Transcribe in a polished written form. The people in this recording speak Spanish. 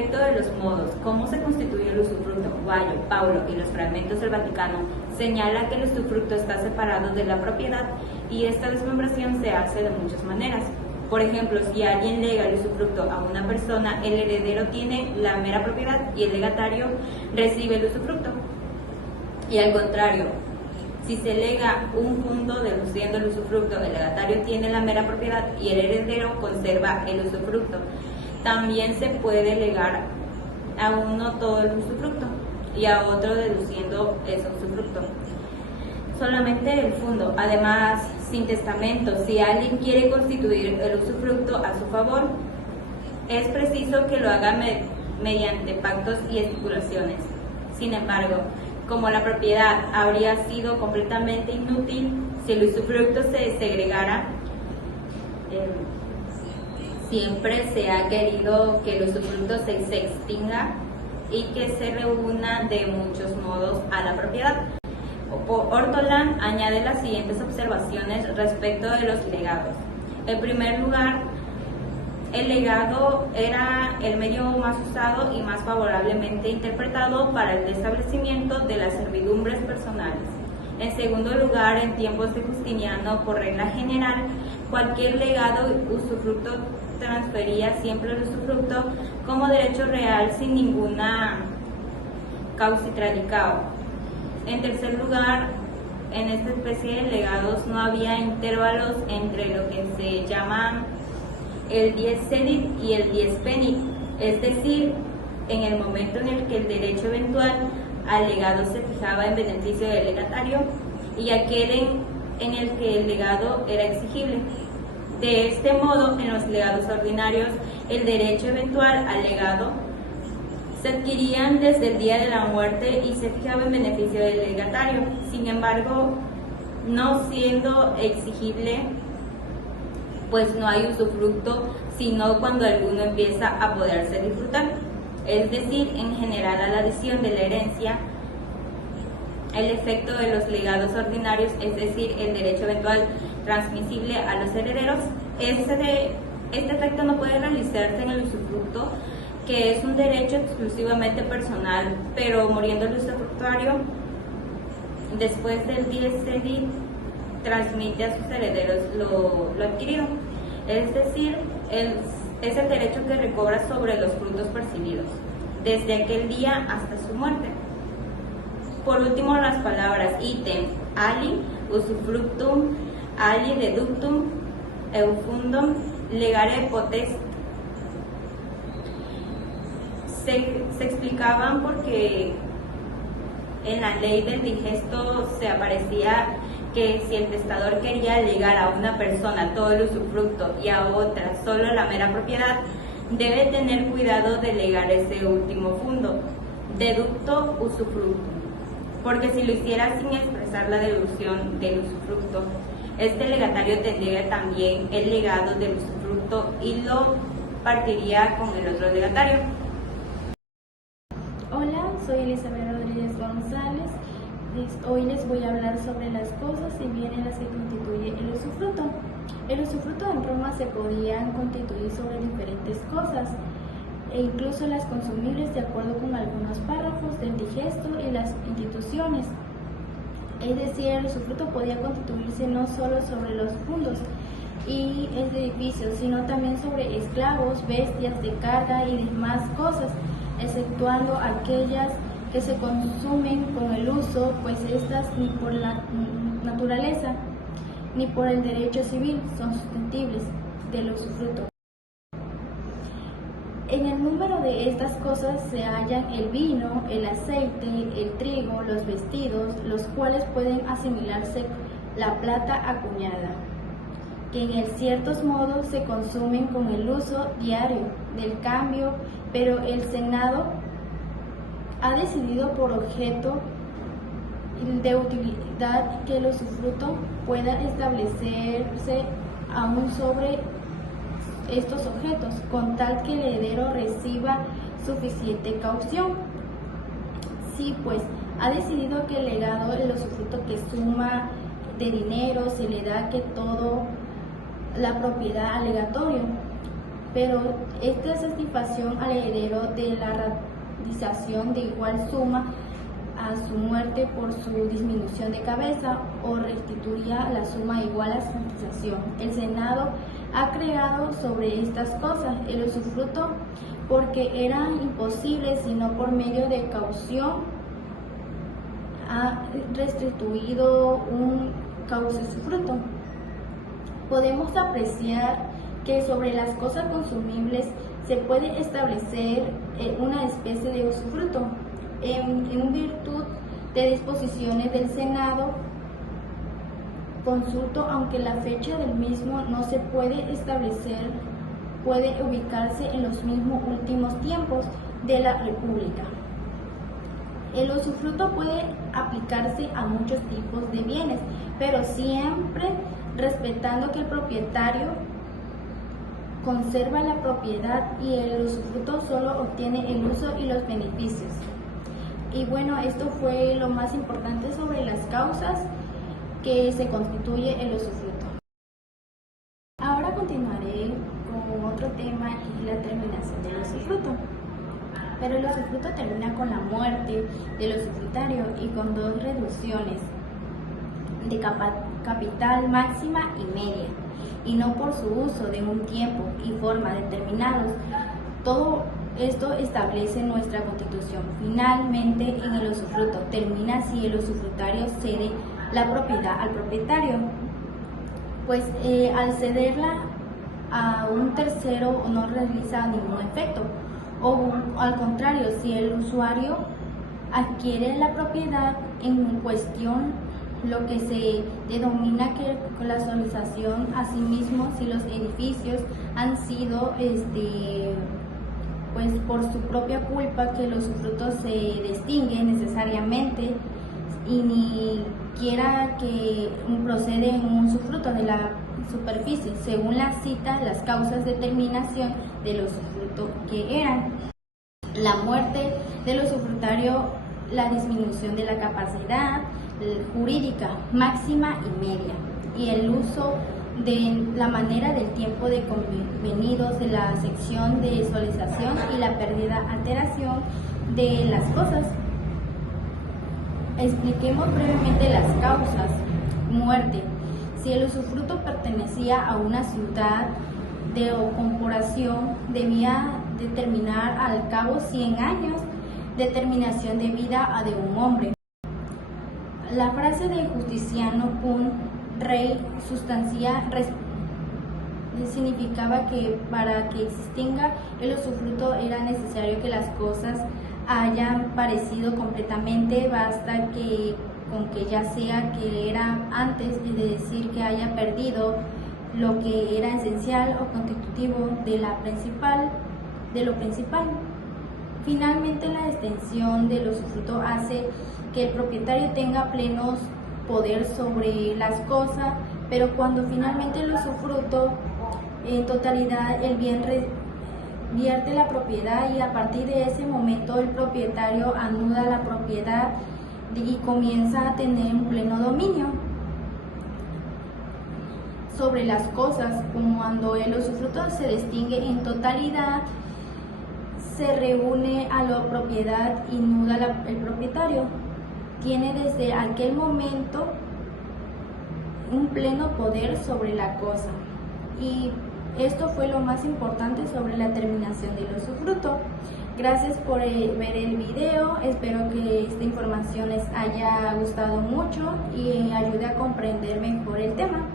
respecto de los modos, cómo se constituye el usufructo, Guayo, Paulo y los fragmentos del Vaticano señala que el usufructo está separado de la propiedad y esta desmembración se hace de muchas maneras. Por ejemplo, si alguien lega el usufructo a una persona, el heredero tiene la mera propiedad y el legatario recibe el usufructo. Y al contrario, si se lega un fundo deduciendo el usufructo, el legatario tiene la mera propiedad y el heredero conserva el usufructo. También se puede legar a uno todo el usufructo y a otro deduciendo ese usufructo. Solamente el fundo. Además, sin testamento, si alguien quiere constituir el usufructo a su favor, es preciso que lo haga mediante pactos y estipulaciones. Sin embargo, como la propiedad habría sido completamente inútil si el usufructo se segregara, siempre se ha querido que el usufructo se extinga y que se reúna de muchos modos a la propiedad. Ortolan añade las siguientes observaciones respecto de los legados. En primer lugar, el legado era el medio más usado y más favorablemente interpretado para el establecimiento de las servidumbres personales. En segundo lugar, en tiempos de Justiniano, por regla general, cualquier legado usufructo transfería siempre el usufructo como derecho real sin ninguna causa tradicao. En tercer lugar, en esta especie de legados no había intervalos entre lo que se llaman el dies sedit y el dies penit, es decir, en el momento en el que el derecho eventual al legado se fijaba en beneficio del legatario y aquel en el que el legado era exigible. De este modo, en los legados ordinarios, el derecho eventual al legado se adquirían desde el día de la muerte y se fijaba en beneficio del legatario. Sin embargo, no siendo exigible, pues no hay usufructo, sino cuando alguno empieza a poderse disfrutar. Es decir, en general a la adición de la herencia, el efecto de los legados ordinarios, es decir, el derecho eventual transmisible a los herederos, este efecto no puede realizarse en el usufructo, que es un derecho exclusivamente personal, pero muriendo el usufructuario, después del dies sedit, transmite a sus herederos lo adquirido, es decir, es el derecho que recobra sobre los frutos percibidos, desde aquel día hasta su muerte. Por último, las palabras item, ali, usufructum, ali deductum, eufundum, legare potest, se explicaban porque en la ley del digesto se aparecía que si el testador quería legar a una persona todo el usufructo y a otra solo la mera propiedad, debe tener cuidado de legar ese último fundo, deducto usufructum, porque si lo hiciera sin expresar la deducción del usufructo, este legatario tendría también el legado del usufructo y lo partiría con el otro legatario. Hola, soy Elizabeth Rodríguez González. Hoy les voy a hablar sobre las cosas y bienes las que constituye el usufruto. El usufruto en Roma se podían constituir sobre diferentes cosas e incluso las consumibles de acuerdo con algunos párrafos del digesto y las instituciones. Es decir, el usufruto podía constituirse no solo sobre los fundos y edificios, sino también sobre esclavos, bestias de carga y demás cosas, exceptuando aquellas que se consumen con el uso, pues estas ni por la naturaleza ni por el derecho civil son susceptibles del usufruto. En el número de estas cosas se hallan el vino, el aceite, el trigo, los vestidos, los cuales pueden asimilarse la plata acuñada, que en ciertos modos se consumen con el uso diario del cambio, pero el Senado ha decidido por objeto de utilidad que el usufruto pueda establecerse aún sobre estos objetos, con tal que el heredero reciba suficiente caución. Sí, pues, ha decidido que el legado, el usufructo que suma de dinero, se le da que todo la propiedad al legatorio. pero esta satisfacción al heredero de la radicación de igual suma a su muerte por su disminución de cabeza, o restituiría la suma igual a su satisfacción. El Senado ha creado sobre estas cosas el usufruto, porque era imposible sino por medio de caución. Ha restituido un causufruto. Podemos apreciar que sobre las cosas consumibles se puede establecer una especie de usufruto en virtud de disposiciones del Senado. Consulto, aunque la fecha del mismo no se puede establecer, puede ubicarse en los mismos últimos tiempos de la República. El usufruto puede aplicarse a muchos tipos de bienes, pero siempre respetando que el propietario conserva la propiedad y el usufruto solo obtiene el uso y los beneficios. Y bueno, esto fue lo más importante sobre las causas que se constituye el usufruto. Ahora continuaré con otro tema, que es la terminación del usufruto. Pero el usufruto termina con la muerte del usufrutario y con dos reducciones de capital máxima y media, y no por su uso de un tiempo y forma determinados. Todo esto establece nuestra Constitución. Finalmente, en el usufruto termina si el usufrutario cede la propiedad al propietario, pues al cederla a un tercero no realiza ningún efecto, o al contrario, si el usuario adquiere la propiedad en cuestión, lo que se denomina que la solicitación. Asimismo, si los edificios han sido pues por su propia culpa, que el usufruto se distingue necesariamente y ni quiera que procede en un usufruto de la superficie, según la cita, las causas de terminación del usufruto que eran la muerte del usufrutario, la disminución de la capacidad jurídica máxima y media, y el uso de la manera del tiempo de convenidos de la sección de solicitación y la pérdida, alteración de las cosas. Expliquemos brevemente las causas. Muerte. Si el usufruto pertenecía a una ciudad de o corporación, debía determinar al cabo 100 años de terminación de vida de un hombre. La frase de Justiniano, un rey sustancia, significaba que para que existiera el usufruto era necesario que las cosas hayan parecido completamente, basta que con que ya sea que era antes, es decir, que haya perdido lo que era esencial o constitutivo de lo principal. Finalmente, la extensión del usufruto hace que el propietario tenga plenos poder sobre las cosas, pero cuando finalmente el usufruto en totalidad, el bien vierte la propiedad, y a partir de ese momento el propietario anuda la propiedad y comienza a tener un pleno dominio sobre las cosas. Como cuando el usufruto se distingue en totalidad, se reúne a la propiedad y nuda el propietario. Tiene desde aquel momento un pleno poder sobre la cosa. Y esto fue lo más importante sobre la terminación del usufruto. Gracias por ver el video. Espero que esta información les haya gustado mucho y ayude a comprender mejor el tema.